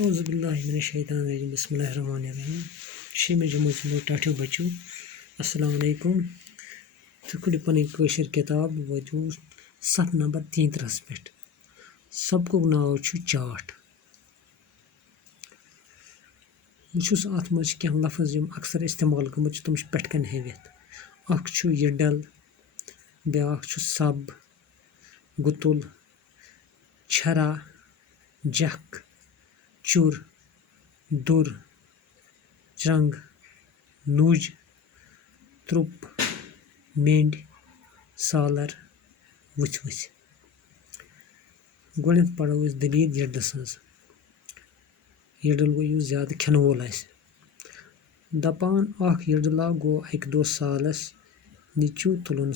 औज़ुबिल्लाहिमिनश्शैतानिर्रजीम बिस्मिल्लाहिर्रहमानिर्रहीम शेमे जमुई टाठियों बच्चों अस्सलाम वालेकुम तो खुली पनी कशर किताब वो सफ नंबर 33 पे सबको नाव चाट बहुत अत मज कह लफ्ज अक्सर इस्तेमाल गमत तुम पे कन हवित यडल ब्या सब गुतुल छरा जख चुर दुर चरंग नूज त्रुप मेंड सालर वुच वुच गोड पढ़ो दलील यडल सज यडल गो ज्यादा खन वोल दपान यडला गो अक दो सालस निचू तुलन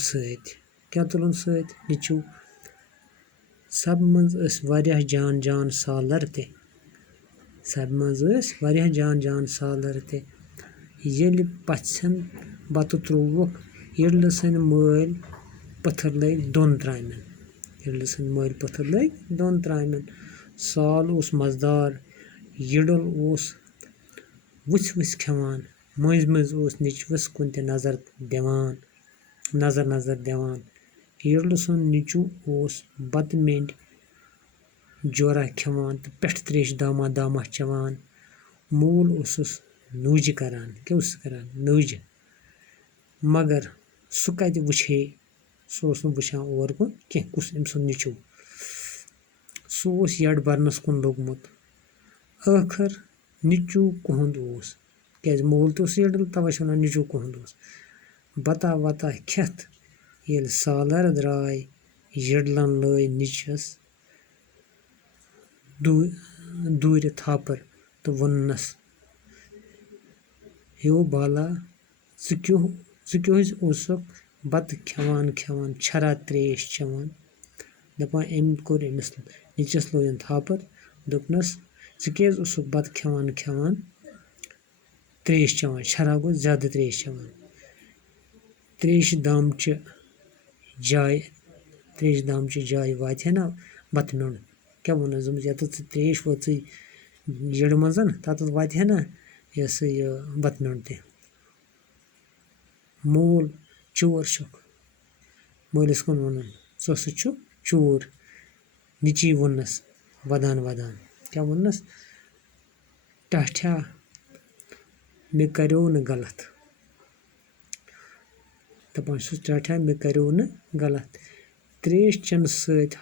क्या तुलन निचू सब मज जान जान सालर ते सब मज जान जान सालर ते येलि पछन बत त्रुवुक यडल सन मल पत्थर लग दोन त्रामन यडल सन मल पत्थर लग दोन त्रामन साल उस मजदार यडल उस वुच वुच खवान मज मज उस निचवस कुन ते नजर दिवान नजर दिवान यडल सन निचू उस बत मेंड जोरा खवान तो पेट त्रेश दामा दामा चवान मूल उसुस नूज करान क्या करान नूज मगर सह कत वुचे सह वुचान और कुन कह कुस अम सुन निचू सह यड बरनस कुन लोगमुत आखिर निचू कुहद क्या मूल तो यडल तवे वन निचू कुहद बता वता खेत ये सालर द्राय यडलन लय निचस दूर थापर तो वनस हो बाला ज़ुक्योह बत खवान खवान छरा त्रेश चवान दपान अम कोर अमिस निचस लोयन थापर दोपनस ज़ बत खवान खवान त्रेश चवान छरा गो ज्यादा त्रेश चवान त्रेश दामचि जाय वात ना बत मेड क्या वन ये त्रेश वो यड मजन तत वात ना यह बत मेड ते मूल चोर मलिस कुन वन सह चोर निची वनस वदान वदान क्या वनस टाठ्या मे करो न गलत दपान टाठ्या मे करो न गलत त्रेश चन सच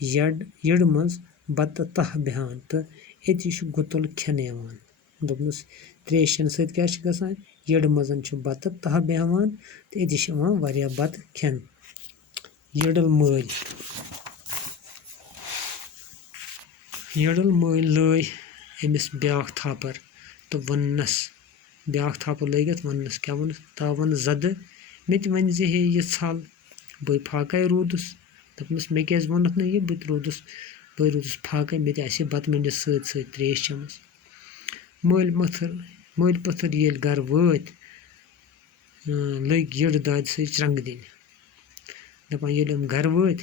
यड मज बत तह बेहान तो ये गुतुल खेन दोपनस त्रेश चन सत क्या गसान यड मजन बत तह बेहान तो ये बत खेन यडल मल लय अमिस ब्या थापर तो वनस ब्या थापर लगित वनस क्या वन तावन जद मे वन हे ये छल बे फाके रूदस दपनस मे क्या वोनथ न ये बह रूदस फाके मे बत मेंडिस सत त्रेश चमस मल पत्थर ये गर वत लग यड दाद चरंग दिन दपान ये गर वत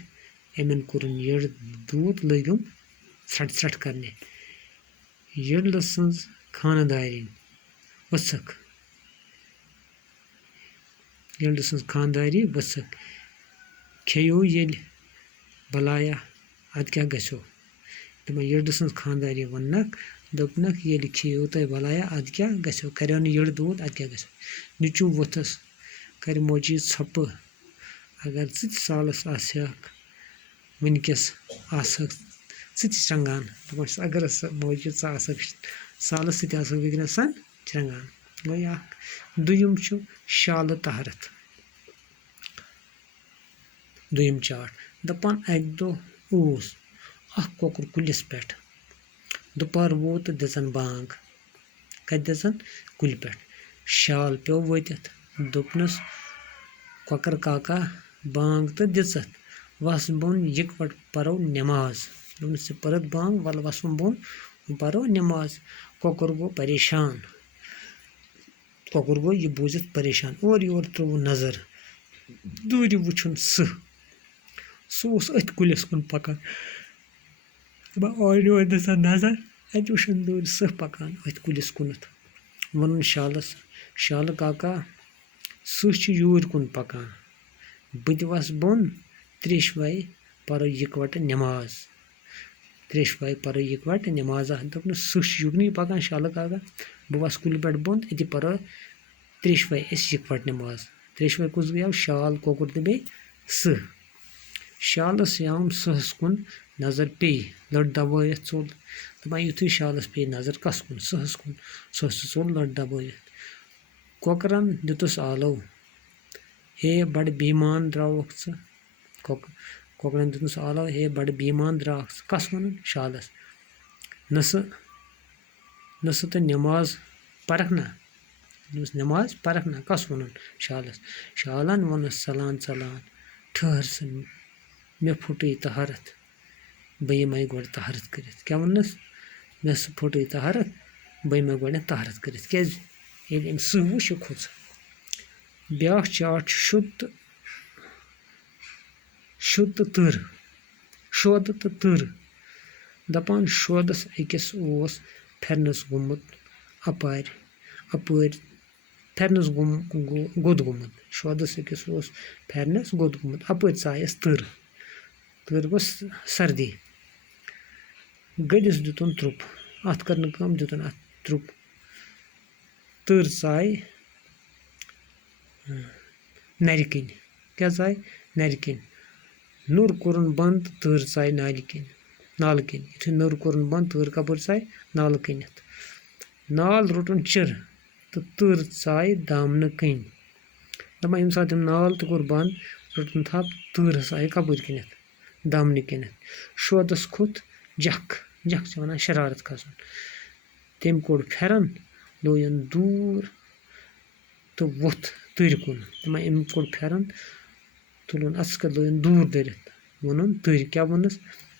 अमन कोर यड दूत लगम त्रट करने यडल सज खानदारिन वसक यडल सज खानदारी वसक खेयो ये बलाया अद क्या गो दपान यडल सज खानदारी वनक दोपनक ये खेयो तुम बलाया अद क्या गो करो न यड दूत अद क्या गो निचू वोथस कर मोजी छप अगर सालस वनकस चरंगान दपान अगर मोजी सालस वनकस चरंगान गई दुयम शाल तहरत दुयम चाट दपान अक दो कोकुर कुलिस पे दोपहर वो तो दचन बांग कत दचन कुल पे शाल पे वतित दोपनस कोकर काका बांग तो दिचत वस बोन यकवट परो नमाज दोपनस परत बांग वल वसुन बोन परो नमाज कोकुर गो परेशान कोकुर गो यह बूजित परेशान और योर त्रुव नजर दूर वुचुन सह अथ कुलिस कुन पकान और नजर अत वुन दौड़ सह पकान अथ कुलिस कुनत वन शालस शाल काका सह यूर कुन पकान बह वस बोन त्रेशवै परो इकवट नमाज त्रेशवै परो इकवट नमाज दोपन सह युगनी पकान शाल काका बह वस कुल पे बोन अति परो त्रेशवै इकवट नमाज त्रेशवै कुस गया शाल कोकुर तो बे सह शालस आम सहस कुन नजर पे लड़ दबात चोल दपान युथु शालस पे नजर कस कुन सहस चोल लड़ दबात कोकरन दितुस आलो हे बड़ बेईमान द्रावक कोकरन दितुस आलो हे बड़ बेईमान द्रावक कस वन शालस नस तो नमाज परख नमाज परख ना कस वन शालस शालन वनस चलान चलान ठहर सन मे फुटे तहारत बह यम गोड़ तहारत कर क्या वनस मे फुटे तहारत बह यम गोड़ तहारत कर सह वुश खोच ब्या चाट शुद्ध तर शोद तो तर दपान शोदस अकिस फेरनस गुमुत अपार फेरनस गोद गुमुत शोदस अकिस फेरनस गोद गुमुत अपर चायस तर गो सर्दी गदिस दुतन त्रुप अत कर दुतन अत त्रुप तर चाय नर कन क्या चाय नर कन नूर कोरन बंद तर चाय नाल कन यु नूर कोरन बंद तर कपर चाय नाल कनित नाल रोटन चिर तो तर चाय दामन कन दपान यम सात नाल तो कोर बंद रोटन थप तर चाय कपर कनित दामन कनित शोदस खोत जख वन शरारत खसन तम कोड़ फेरन लोयन दूर तो वोथ तर कुन दपान अम कोड़ फेरन तुलन अस कर लोयन दूर दरित वन तर क्या वनस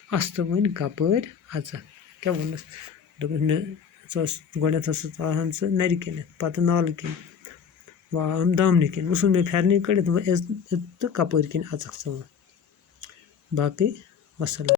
अस तो वन कपर अच क्या वनस गोडथ नर कन पत नाल कन वह आम दामन कन वह मे फेरने कड़ित तो कपर कन अच बाकी वसलम।